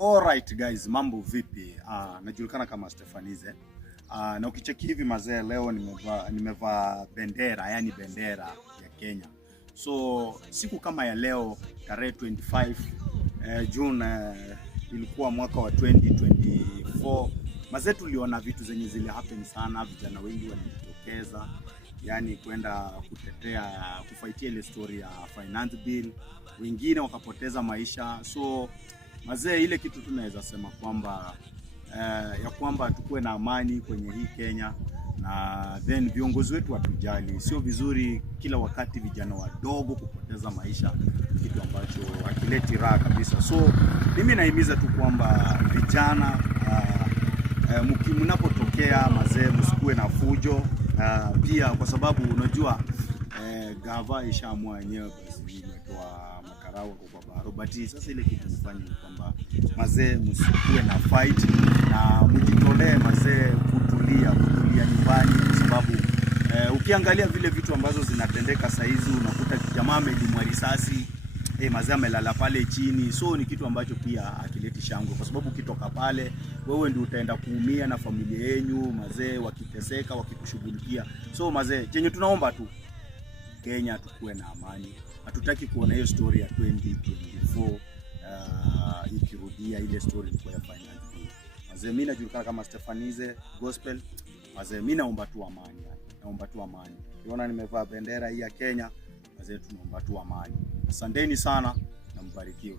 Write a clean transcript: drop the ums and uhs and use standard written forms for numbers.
Alright guys, mambo vipi? Najulikana kama Stephanize. Na ukicheki hivi mazee, leo nimevaa bendera, yani bendera ya Kenya. So siku kama ya leo tarehe 25 June, ilikuwa mwaka wa 2024. Mazee, tuliona vitu zenye zile happen sana, vijana wengi walijitokeza yani kwenda kutetea, kufaitia ile story ya finance bill, wengine wakapoteza maisha. So mazee, ile kitu tunaweza sema kwamba ya kwamba tukue na amani kwenye hii Kenya, na then viongozi wetu watujali. Sio vizuri kila wakati vijana wadogo kupoteza maisha, kitu ambacho hakileti raha kabisa. So mimi nahimiza tu kwamba vijana mnapotokea mazee, msikue na fujo pia, kwa sababu unajua gava ishaamua yenyewe basi imetoa makarao kwa baro. But sasa ile kitu mfanye ni kwamba mazee, msikue na fight na mjitolee mazee kutulia nyumbani, kwa sababu ukiangalia vile vitu ambazo zinatendeka saa hizi, unakuta jamaa amelimwa risasi, mazee amelala pale chini. So ni kitu ambacho pia akileti shangwe, kwa sababu ukitoka pale wewe ndio utaenda kuumia na familia yenu mazee, wakiteseka wakikushughulikia. So mazee, chenye tunaomba tu Kenya tukue na amani. Hatutaki kuona hiyo story ya 2024 ikirudia, ile story ilikuwa ya finance. Mazee, mimi najulikana kama Stephanize Gospel. Mazee, mimi naomba tu amani, naomba tu amani. Unaona nimevaa bendera hii ya Kenya, mazee, tunaomba tu amani. Asanteni sana na mbarikiwe.